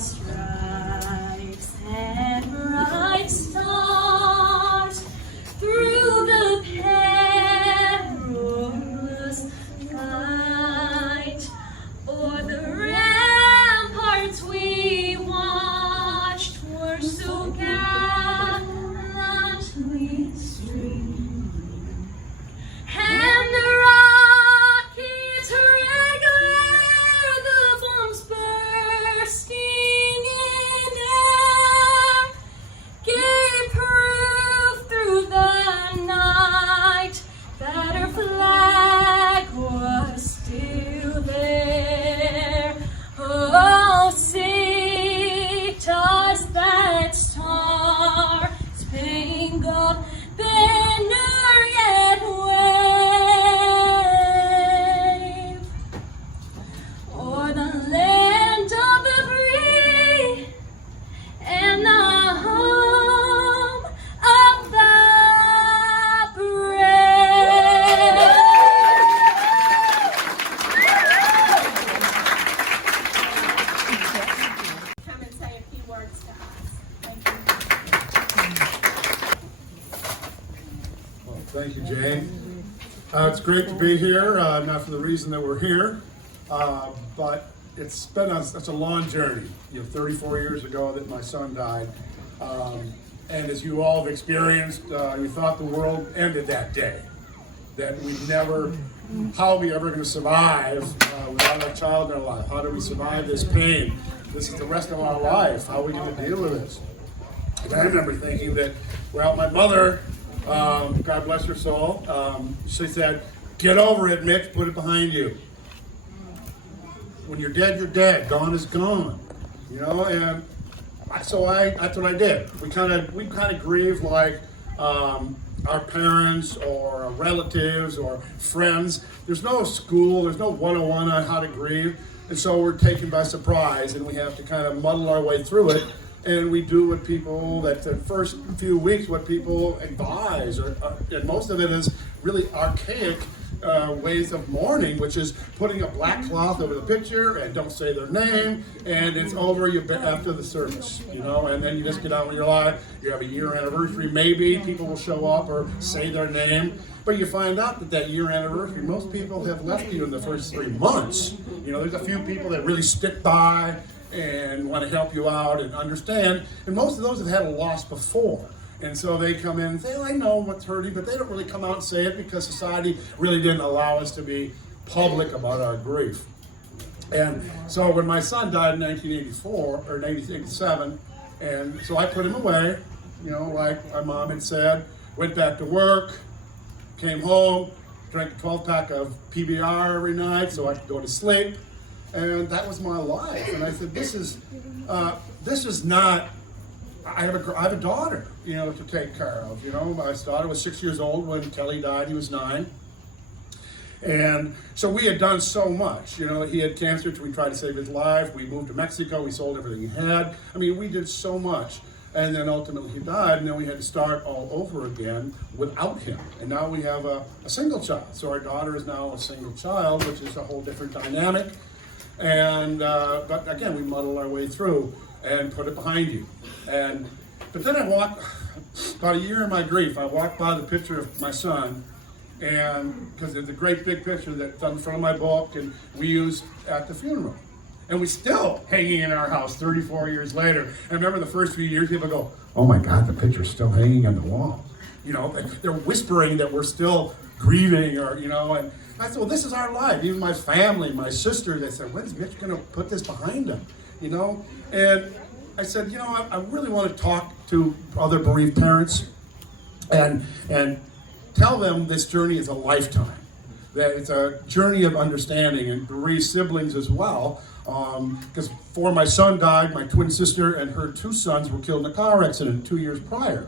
stripes and bright stars through the perilous fight. O'er the ramparts we watched were so gallantly streamed, and the Rockies regular, the bombs bursting in air, gave proof through the night that her flag was still there. Oh, say does that star-spangled banner yet wave o'er the land of the free and the home of the brave. Come and say a few words to us. Thank you. Well, thank you, Jayne. It's great to be here, not for the reason that we're here, but it's been such a long journey. 34 years ago that my son died, and as you all have experienced, we thought the world ended that day, that we'd never, how are we ever going to survive without our child in our life? How do we survive this pain? This is the rest of our life. How are we going to deal with this? And I remember thinking that, well, my mother, God bless her soul, she said, get over it, Mitch, put it behind you. When you're dead, you're dead. Gone is gone. And so that's what I did. We kind of grieve like our parents or our relatives or friends. There's no school, there's no 101 on how to grieve. And so we're taken by surprise and we have to kind of muddle our way through it. And we do what people, that the first few weeks, what people advise, and most of it is really archaic ways of mourning, which is putting a black cloth over the picture and don't say their name, and it's over after the service, and then you just get on with your life. You have a year anniversary, maybe people will show up or say their name, but you find out that year anniversary, most people have left you in the first 3 months. There's a few people that really stick by and want to help you out and understand, and most of those have had a loss before. And so they come in and say, I know what's hurting, but they don't really come out and say it because society really didn't allow us to be public about our grief. And so when my son died in 1984 or 1987, and so I put him away, like my mom had said, went back to work, came home, drank a 12-pack of PBR every night so I could go to sleep. And that was my life. And I said, this is not, I have a daughter, to take care of. My daughter was 6 years old when Kelly died. He was 9. And so we had done so much. He had cancer, we tried to save his life. We moved to Mexico. We sold everything he had. We did so much. And then ultimately he died, and then we had to start all over again without him. And now we have a single child. So our daughter is now a single child, which is a whole different dynamic. And but again, we muddle our way through and put it behind you. But then I walked, about a year in my grief, I walked by the picture of my son, and because there's a great big picture that's in front of my book, and we used at the funeral. And we still hanging in our house 34 years later. And I remember the first few years, people go, oh my God, the picture's still hanging on the wall. They're whispering that we're still grieving, or, and I said, well, this is our life. Even my family, my sister, they said, when's Mitch going to put this behind him? And I said, I really want to talk to other bereaved parents and tell them this journey is a lifetime, that it's a journey of understanding, and bereaved siblings as well. Because before my son died, my twin sister and her 2 sons were killed in a car accident 2 years prior.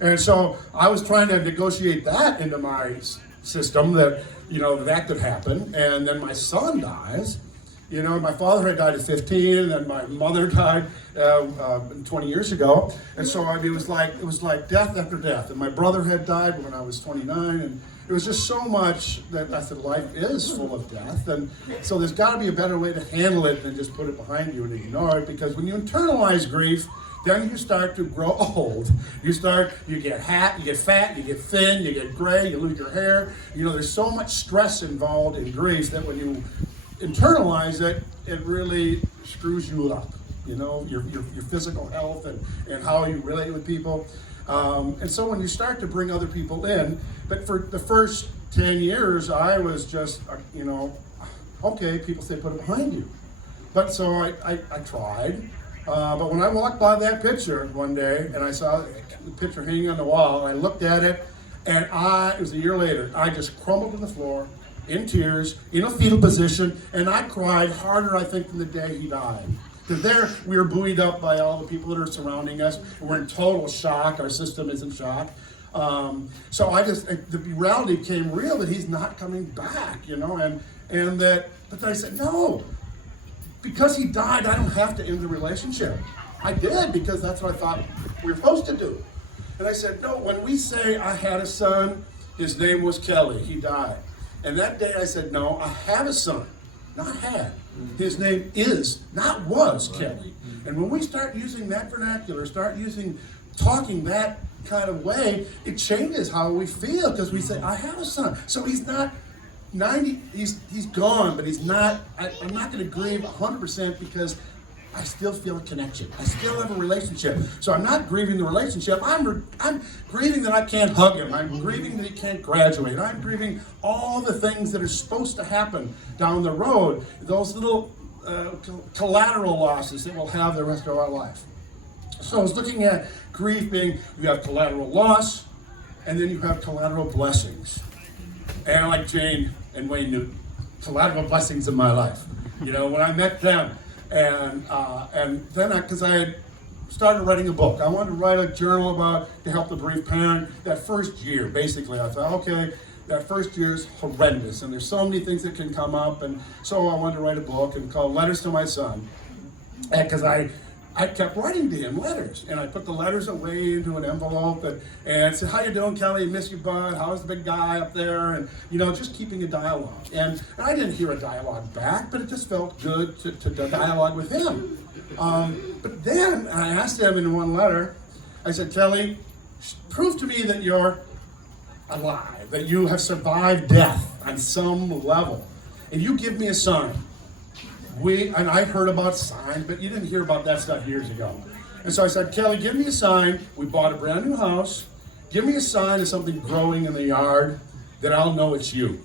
And so I was trying to negotiate that into my system, that, that could happen. And then my son dies. My father had died at 15, and then my mother died 20 years ago. And so it was like death after death. And my brother had died when I was 29, it was just so much that I said, life is full of death, and so there's got to be a better way to handle it than just put it behind you and ignore it, because when you internalize grief, then you start to grow old. You get you get fat, you get thin, you get gray, you lose your hair. There's so much stress involved in grief that when you internalize it, it really screws you up. Your physical health and how you relate with people. And so when you start to bring other people in, but for the first 10 years, I was just, okay, people say put it behind you. But so I tried. But when I walked by that picture one day and I saw the picture hanging on the wall, I looked at it, and it was a year later, I just crumbled to the floor in tears, in a fetal position, and I cried harder, I think, than the day he died. Because there, we were buoyed up by all the people that are surrounding us. We're in total shock. Our system is in shock. So the reality became real that he's not coming back, but then I said, no, because he died, I don't have to end the relationship. I did, because that's what I thought we were supposed to do. And I said, no, when we say I had a son, his name was Kelly, he died. And that day I said, no, I have a son, not had. His name is, not was, Kelly. And when we start using that vernacular, talking that kind of way, it changes how we feel, because we say, I have a son. So he's not 90, he's gone, but he's not, I'm not going to grieve 100% because I still feel a connection. I still have a relationship. So I'm not grieving the relationship. I'm grieving that I can't hug him. I'm grieving that he can't graduate. I'm grieving all the things that are supposed to happen down the road, those little collateral losses that we'll have the rest of our life. So I was looking at grief being, you have collateral loss, and then you have collateral blessings. And like Jayne and Wayne Newton, collateral blessings in my life. When I met them, and then because I had started writing a book. I wanted to write a journal to help the bereaved parent. That first year, basically, I thought, okay, that first year is horrendous, and there's so many things that can come up, and so I wanted to write a book and called Letters to My Son, because I kept writing to him letters, and I put the letters away into an envelope and said, how you doing, Kelly? Miss you, bud. How's the big guy up there? And, just keeping a dialogue. And I didn't hear a dialogue back, but it just felt good to dialogue with him. But then I asked him in one letter, I said, Kelly, prove to me that you're alive, that you have survived death on some level, and you give me a sign. And I heard about signs, but you didn't hear about that stuff years ago. And so I said, Kelly, give me a sign. We bought a brand new house. Give me a sign of something growing in the yard that I'll know it's you.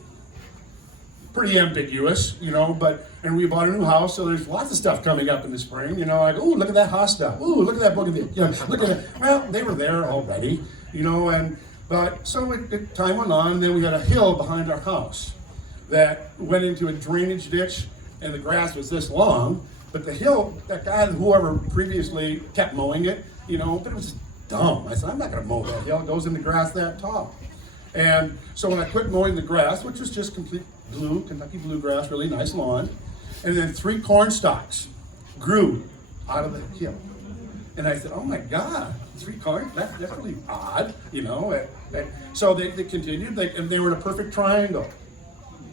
Pretty ambiguous, and we bought a new house, so there's lots of stuff coming up in the spring, like, ooh, look at that hosta. Ooh, look at that bougainvillea. Look at that. Well, they were there already, but so time went on, and then we had a hill behind our house that went into a drainage ditch, and the grass was this long, but the hill, that guy, whoever previously kept mowing it, but it was dumb. I said, I'm not going to mow that hill. It goes in the grass that tall. And so when I quit mowing the grass, which was just complete blue, Kentucky bluegrass, really nice lawn, and then 3 corn stalks grew out of the hill. And I said, oh my God, 3 corn? That's really odd, So they continued, and they were in a perfect triangle.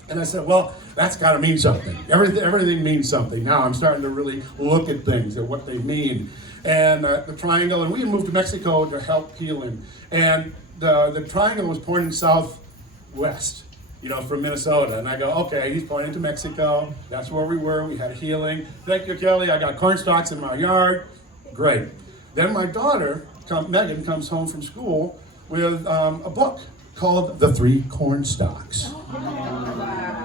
And I said, well, that's got to mean something. Everything means something. Now I'm starting to really look at things and what they mean. And the triangle, and we had moved to Mexico to help healing. And the triangle was pointing southwest, from Minnesota. And I go, okay, he's pointing to Mexico. That's where we were. We had healing. Thank you, Kelly. I got corn stalks in my yard. Great. Then my daughter, Megan, comes home from school with a book called The 3 Corn Stalks.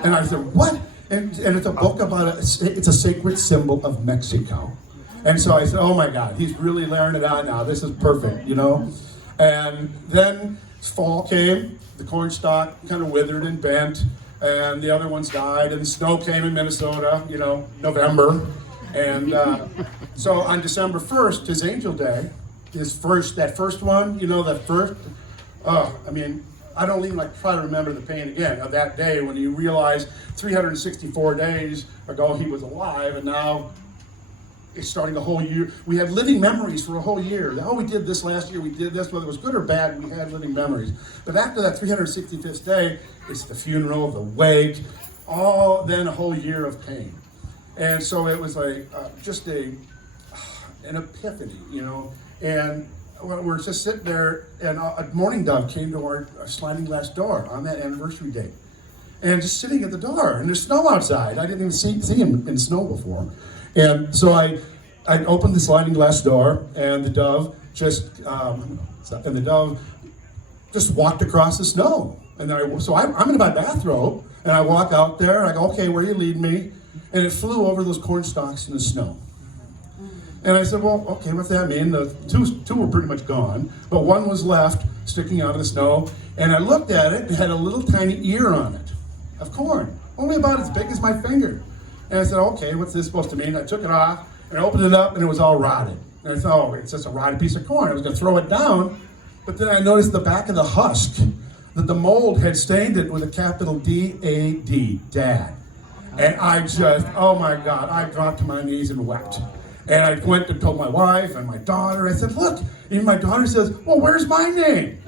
And I said, what? And it's a book about it's a sacred symbol of Mexico. And so I said, oh my God, he's really learning it out now. This is perfect, And then fall came, the corn stalk kind of withered and bent, and the other ones died, and the snow came in Minnesota, November. And so on December 1st, his Angel Day, that first one, I don't even try to remember the pain again of that day when you realize 364 days ago he was alive, and now starting the whole year. We had living memories for a whole year. Oh, we did this last year, we did this, whether it was good or bad, we had living memories. But after that 365th day, it's the funeral, the wake, all then a whole year of pain. And so it was like just an epiphany, you know. And we're just sitting there, and a mourning dove came to our sliding glass door on that anniversary date. And just sitting at the door, and there's snow outside. I didn't even see him in snow before. And so I opened the sliding glass door, and the dove just walked across the snow. And then I'm in my bathrobe, and I walk out there, and I go, okay, where you lead me? And it flew over those corn stalks in the snow. And I said, well, okay, what's that mean? The two were pretty much gone, but one was left sticking out of the snow. And I looked at it, it had a little tiny ear on it of corn, only about as big as my finger. And I said, okay, what's this supposed to mean? I took it off, and I opened it up, and it was all rotted. And I thought, oh, it's just a rotted piece of corn. I was gonna throw it down, but then I noticed the back of the husk, that the mold had stained it with a capital D-A-D, Dad. And I just, oh my God, I dropped to my knees and wept. And I went and told my wife and my daughter, I said, look, even my daughter says, well, where's my name?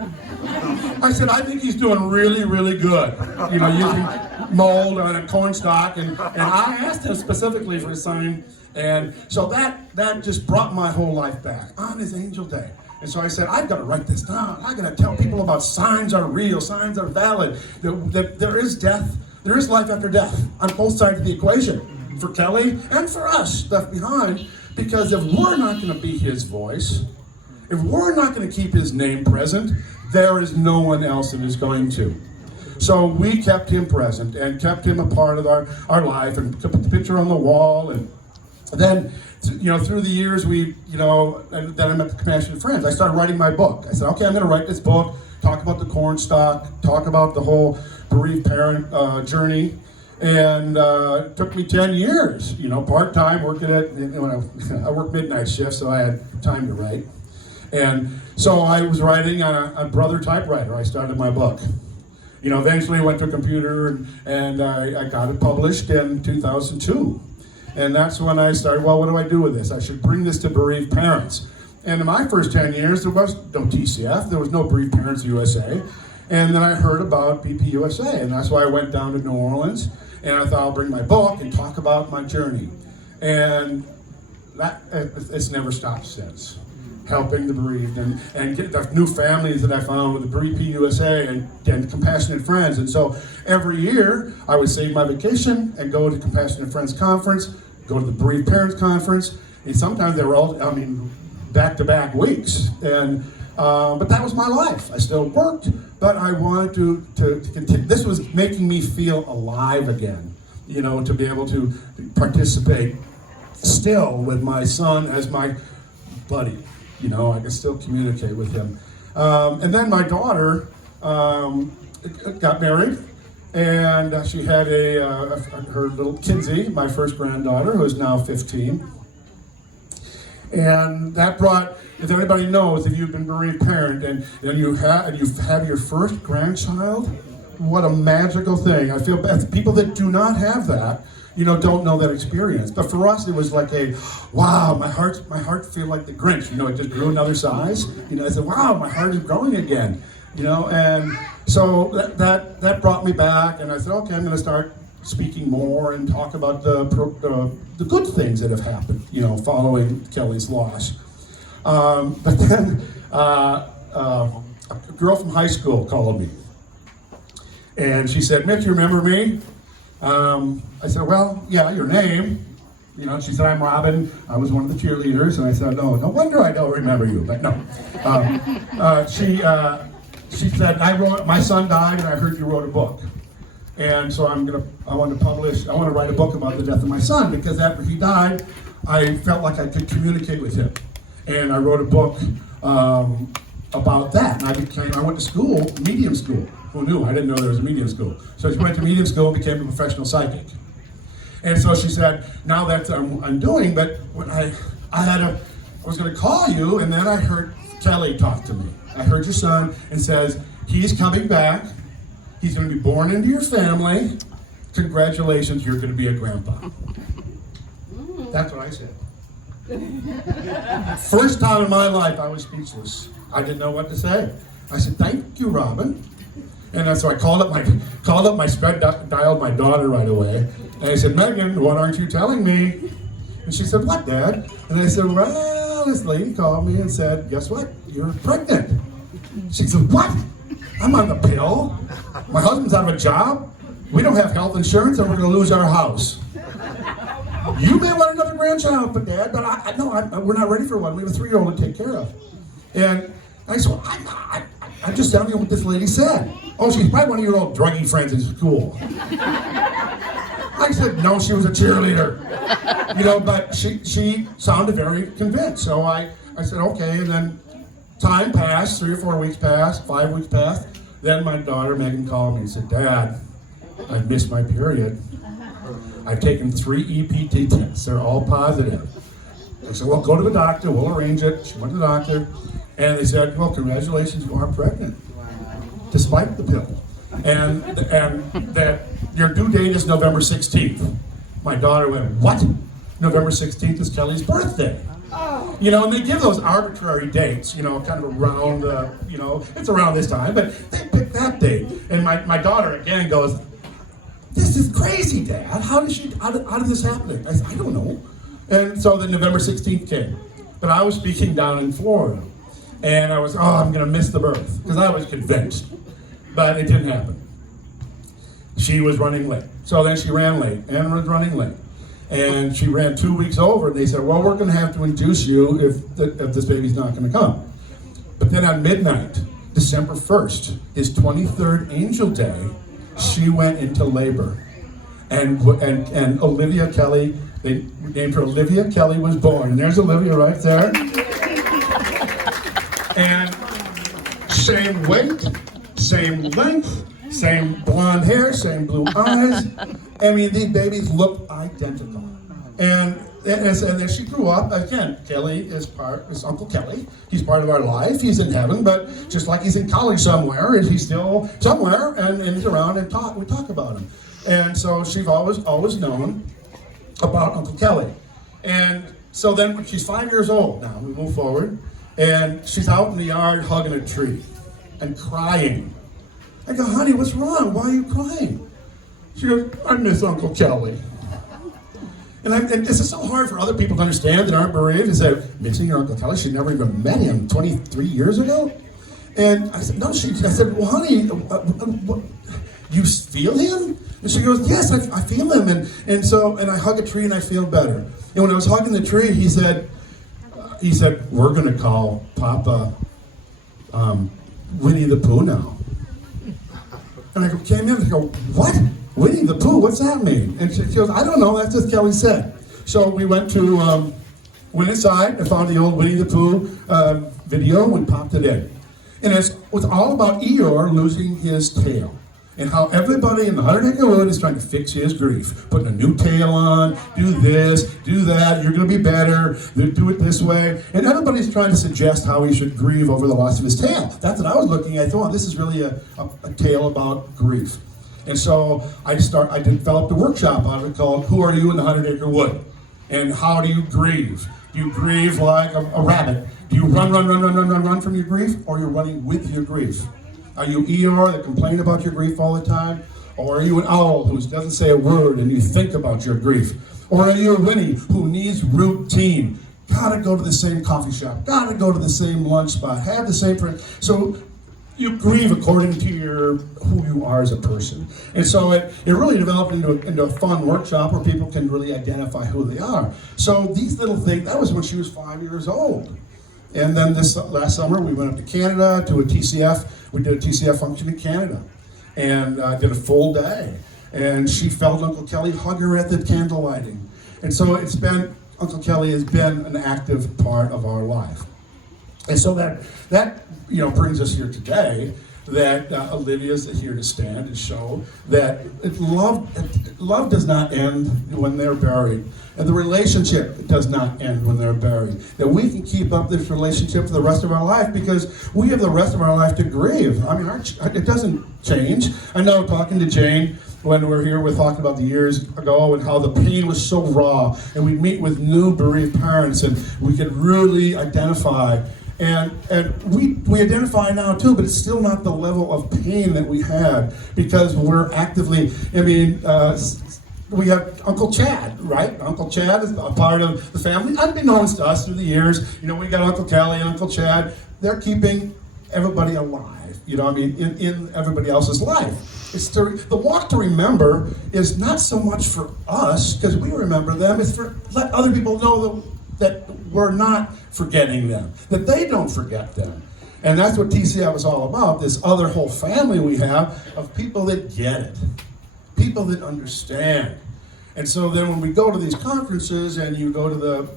I said, I think he's doing really, really good. You know, using mold on a corn stalk. And I asked him specifically for a sign. And so that just brought my whole life back on his angel day. And so I said, I've got to write this down. I've got to tell people about signs are real, signs are valid, that there is death, there is life after death on both sides of the equation, for Kelly and for us left behind. Because if we're not going to be his voice, if we're not going to keep his name present, there is no one else that is going to. So we kept him present and kept him a part of our life, and put the picture on the wall. And then, you know, through the years, and then I met the Compassionate Friends. I started writing my book. I said, okay, I'm going to write this book, talk about the corn stalk, talk about the whole bereaved parent journey. And it took me 10 years, you know, part-time, working I worked midnight shift, so I had time to write. And so I was writing on a Brother typewriter. I started my book. You know, eventually went to a computer, and I got it published in 2002. And that's when I started, well, what do I do with this? I should bring this to bereaved parents. And in my first 10 years, there was no TCF, there was no Bereaved Parents USA. And then I heard about BPUSA, and that's why I went down to New Orleans. And I thought I'll bring my book and talk about my journey. And it's never stopped since. Helping the bereaved and get the new families that I found with the Bereaved USA and Compassionate Friends. And so every year I would save my vacation and go to Compassionate Friends Conference, go to the Bereaved Parents Conference. And sometimes they were all, back-to-back weeks. And but that was my life. I still worked, but I wanted to continue. This was making me feel alive again, you know, to be able to participate still with my son as my buddy. You know, I could still communicate with him. And then my daughter got married, and she had her little Kinsey, my first granddaughter, who is now 15. And that brought, if anybody knows, if you've been bereaved parent and you've had your first grandchild, what a magical thing. I feel bad. People that do not have that, you know, don't know that experience. But for us, it was like wow, my heart feel like the Grinch. You know, it just grew another size. You know, I said, wow, my heart is growing again. You know, and so that brought me back, and I said, okay, I'm going to start speaking more and talk about the good things that have happened, you know, following Kelly's loss. But then a girl from high school called me, and she said, Mitch, you remember me? I said, well, yeah, your name. You know, she said, I'm Robin. I was one of the cheerleaders. And I said, no wonder I don't remember you, but no. She said, my son died, and I heard you wrote a book. And so I want to write a book about the death of my son, because after he died, I felt like I could communicate with him. And I wrote a book about that. And I went to school, medium school. Who knew? I didn't know there was a medium school. So she went to medium school and became a professional psychic. And so she said, now that's what I'm doing, but when I was going to call you, and then I heard Kelly talk to me. I heard your son and says, he's coming back. He's going to be born into your family. Congratulations, you're going to be a grandpa. That's what I said. First time in my life I was speechless. I didn't know what to say. I said, "Thank you, Robin." And so I called up my spread, dialed my daughter right away, and I said, "Megan, what aren't you telling me?" And she said, "What, Dad?" And I said, "Well, this lady called me and said, guess what? You're pregnant." She said, "What? I'm on the pill. My husband's out of a job. We don't have health insurance, and we're going to lose our house. You may want another grandchild, but Dad, but we're not ready for one. We have a 3-year-old to take care of." And I said, "Well, I'm just telling you what this lady said." "Oh, she's probably one of your old druggy friends in school." I said, "No, she was a cheerleader." But she sounded very convinced. So I said, "Okay," and then time passed, 3 or 4 weeks passed, 5 weeks passed. Then my daughter, Megan, called me and said, "Dad, I've missed my period. I've taken 3 EPT tests. They're all positive." I said, "Well, go to the doctor. We'll arrange it." She went to the doctor, and they said, "Well, congratulations, you are pregnant, despite the pill. And that your due date is November 16th. My daughter went, "What? November 16th is Kelly's birthday." And they give those arbitrary dates, kind of around, it's around this time, but they picked that date. And my daughter again goes, "This is crazy, Dad. How did this happen?" I said, "I don't know." And so then November 16th came. But I was speaking down in Florida. And I was, I'm going to miss the birth, because I was convinced. But it didn't happen. She was running late. So then she ran late and was running late. And she ran 2 weeks over, and they said, "Well, we're going to have to induce you if this baby's not going to come." But then on midnight, December 1st, his 23rd angel day, she went into labor. And Olivia Kelly, they named her Olivia Kelly, was born. And there's Olivia right there. And same weight, same length, same blonde hair, same blue eyes. I mean, these babies look identical. And as she grew up, again, Kelly is Uncle Kelly. He's part of our life. He's in heaven, but just like he's in college somewhere, he's still somewhere, and he's around and we talk about him. And so she's always known about Uncle Kelly. And so then when she's 5 years old now, we move forward, and she's out in the yard hugging a tree and crying. I go, "Honey, what's wrong? Why are you crying?" She goes, "I miss Uncle Kelly." And this is so hard for other people to understand that aren't bereaved, is that missing your Uncle Kelly, she never even met him 23 years ago. And I said, "No," I said, "Well, honey, what, you feel him?" And she goes, "Yes, I feel him." And I hug a tree and I feel better. And when I was hugging the tree, he said, "We're going to call Papa Winnie the Pooh now." And I came in and I go, "What? Winnie the Pooh? What's that mean?" And she goes, "I don't know. That's just Kelly said." So we went inside and found the old Winnie the Pooh video and we popped it in. And it was all about Eeyore losing his tail. And how everybody in the 100-acre wood is trying to fix his grief. Putting a new tail on, do this, do that, you're going to be better, do it this way. And everybody's trying to suggest how he should grieve over the loss of his tail. That's what I was looking at. I thought, this is really a tale about grief. And so I developed a workshop out of it called "Who Are You in the 100-Acre Wood?" And how do you grieve? Do you grieve like a rabbit? Do you run from your grief, or you're running with your grief? Are you Eeyore that complain about your grief all the time? Or are you an owl who doesn't say a word and you think about your grief? Or are you a Winnie who needs routine? Gotta go to the same coffee shop, gotta go to the same lunch spot, have the same friend. So you grieve according to who you are as a person. And so it really developed into a fun workshop where people can really identify who they are. So these little things, that was when she was 5 years old. And then this last summer, we went up to Canada to a TCF. We did a TCF function in Canada and did a full day. And she felt Uncle Kelly hug her at the candle lighting. And so Uncle Kelly has been an active part of our life. And so that brings us here today, that Olivia's here to stand and show that love does not end when they're buried. And the relationship does not end when they're buried. That we can keep up this relationship for the rest of our life because we have the rest of our life to grieve. I mean, it doesn't change. I know talking to Jayne, when we're here, we're talking about the years ago and how the pain was so raw, and we meet with new bereaved parents, and we could really identify. And we identify now too, but it's still not the level of pain that we had, because we're actively, we have Uncle Chad, right? Uncle Chad is a part of the family, unbeknownst to us through the years. We got Uncle Kelly, Uncle Chad. They're keeping everybody alive, in everybody else's life. It's the walk to remember is not so much for us, because we remember them. It's for let other people know that we're not forgetting them, that they don't forget them. And that's what TCF is all about, this other whole family we have of people that get it, people that understand. And so then when we go to these conferences and you go to the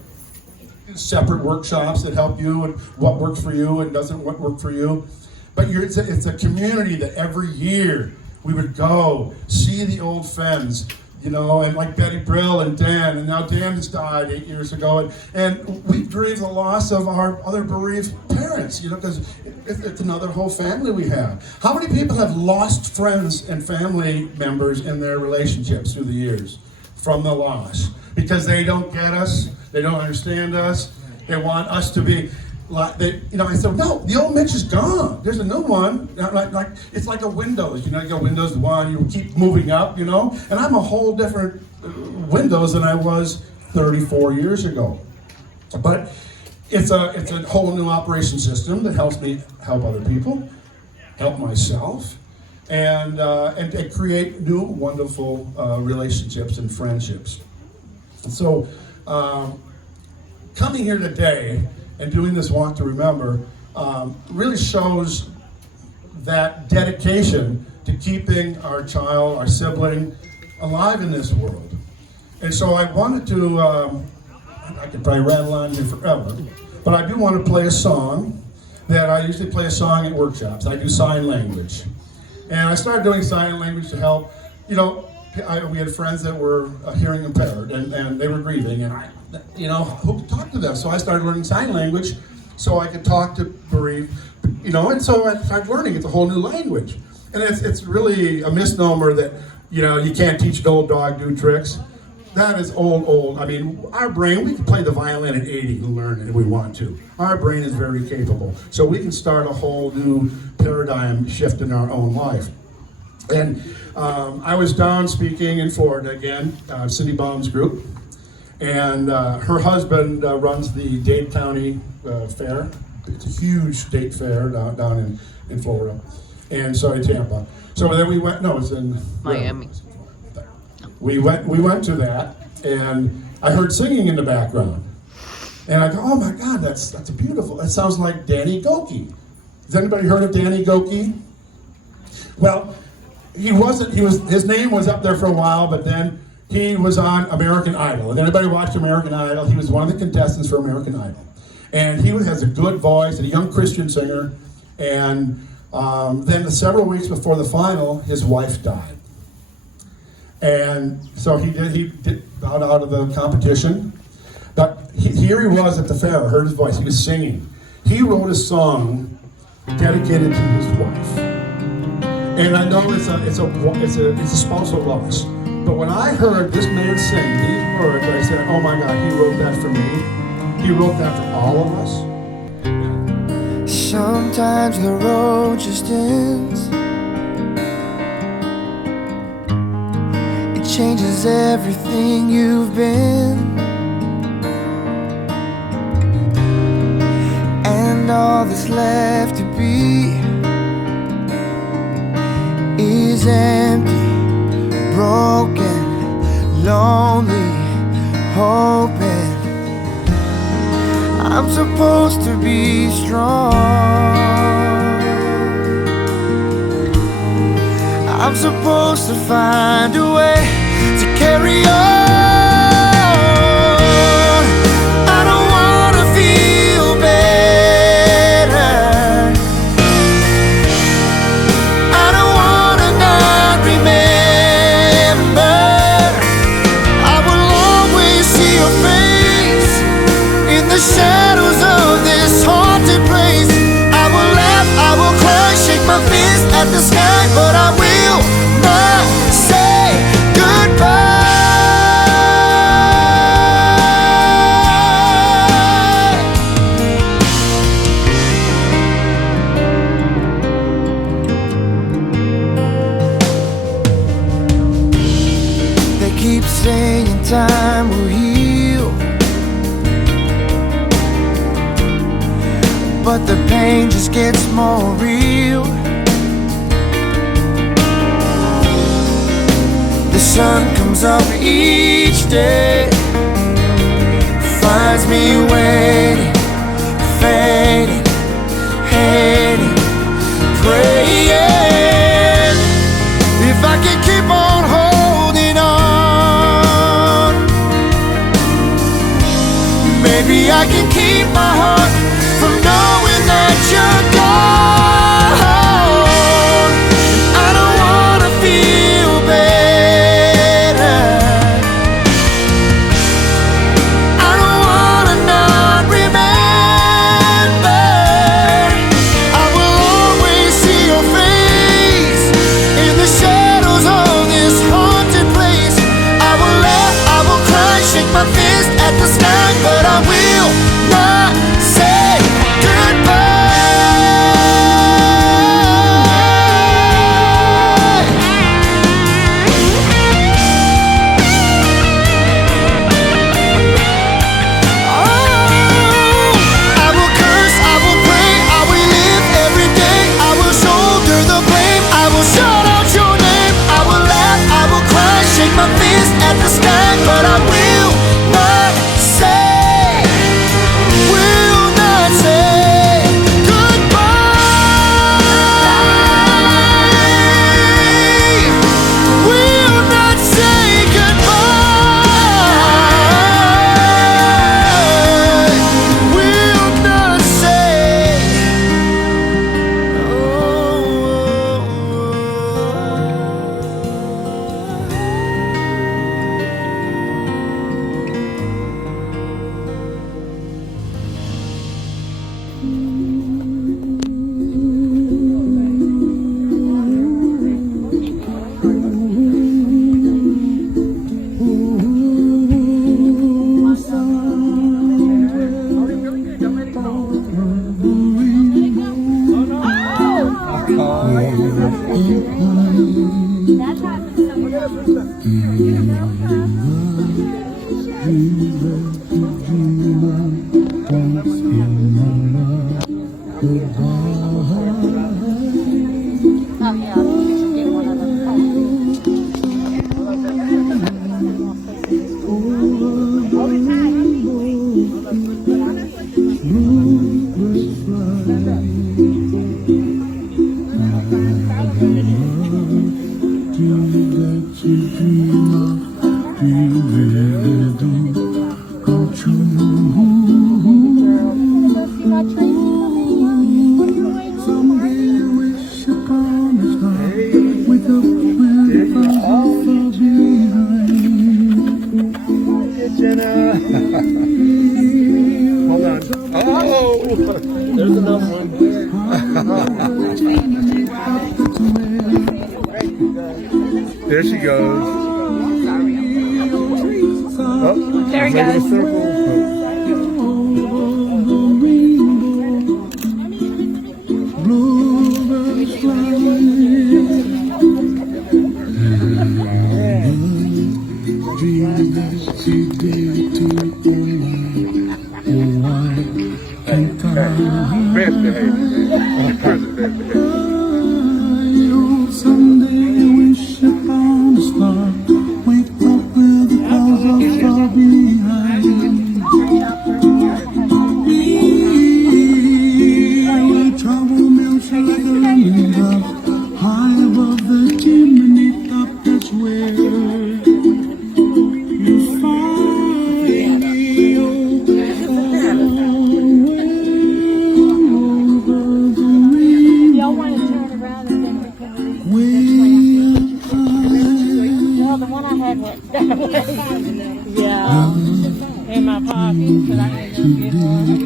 separate workshops that help you and what works for you and doesn't work for you, but it's a community that every year we would go see the old friends, and like Betty Brill and Dan, and now Dan has died 8 years ago, and we grieve the loss of our other bereaved parents, because it's another whole family we have. How many people have lost friends and family members in their relationships through the years from the loss? Because they don't get us, they don't understand us, they want us to be like, I said, no, the old Mitch is gone. There's a new one. It's like a Windows. You got Windows 1, you keep moving up, and I'm a whole different Windows than I was 34 years ago. But it's a whole new operation system that helps me help other people, help myself, and create new wonderful relationships and friendships. So coming here today and doing this walk to remember really shows that dedication to keeping our child, our sibling, alive in this world. And so I wanted to, I could probably rattle on here forever, but I do want to play a song that I usually play a song at workshops. I do sign language. And I started doing sign language to help, we had friends that were hearing impaired, and they were grieving, and who could talk to them? So I started learning sign language so I could talk to bereaved, and so I started learning. It's a whole new language. And it's really a misnomer that, you can't teach an old dog new tricks. That is old. I mean, our brain, we can play the violin at 80 and learn it if we want to. Our brain is very capable. So we can start a whole new paradigm shift in our own life. And I was down speaking in Florida again, Cindy Baum's group, and her husband runs the Dade County Fair. It's a huge state fair down in Florida, and Tampa. So then we went. No, it's in Miami. We went to that, and I heard singing in the background, and I go, "Oh my God, that's beautiful. That sounds like Danny Gokey." Has anybody heard of Danny Gokey? Well, his name was up there for a while, but then he was on American Idol. If anybody watched American Idol, he was one of the contestants for American Idol. And he has a good voice, and a young Christian singer. And then several weeks before the final, his wife died. And so he did out of the competition. But here he was at the fair, I heard his voice, he was singing. He wrote a song dedicated to his wife. And I know it's a spousal loss. But when I heard this man sing these words, I said, oh my God, he wrote that for me. He wrote that for all of us. Sometimes the road just ends. It changes everything you've been. And all that's left to be is empty, broken, lonely, hoping. I'm supposed to be strong. I'm supposed to find a way to carry on. I don't wanna feel better. I don't wanna not remember. I will always see your face in the shadows of this haunted place. I will laugh, I will cry, shake my fist at the sky, but I will not say time will heal, but the pain just gets more real. The sun comes up each day, finds me waiting, fading, hating, praying. If I can keep on holding on, maybe I can keep my heart from knowing that you're gone. I don't wanna feel better, I don't wanna not remember. I will always see your face in the shadows of this haunted place. I will laugh, I will cry, shake my fist at the sky, but I will not say goodbye. I will curse, I will pray, I will live every day. I will shoulder the blame, I will shout out your name. I will laugh, I will cry, shake my fist at the sky, but I will not say, will not say goodbye. Will not say goodbye. Will not say. Hold on. Oh, there's another one. There she goes. Oh, There it making a goes. circle. Best behavior. Someday wish upon a star, wake up with the clouds are far behind. Where trouble melts like a lemon drop, high above the chimney top, that's where you find me. Y'all want to turn around and then we can. Well, the one I had went that way. Yeah. In my pocket, but I didn't go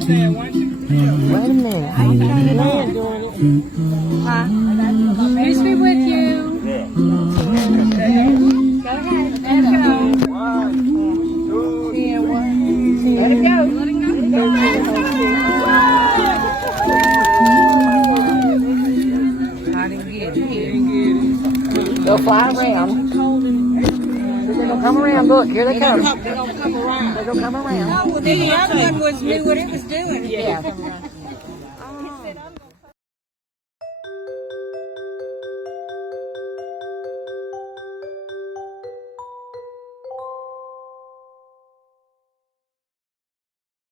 get one. Wait a minute. I'm doing it. Huh? Peace be with you. Go ahead. Let's go. Let it go. Let it go. I didn't get it. Go fly around. gonna come around. Look, here they come. They're gonna come around. They're gonna come around. Oh, well, the other one knew what it was doing. Yeah.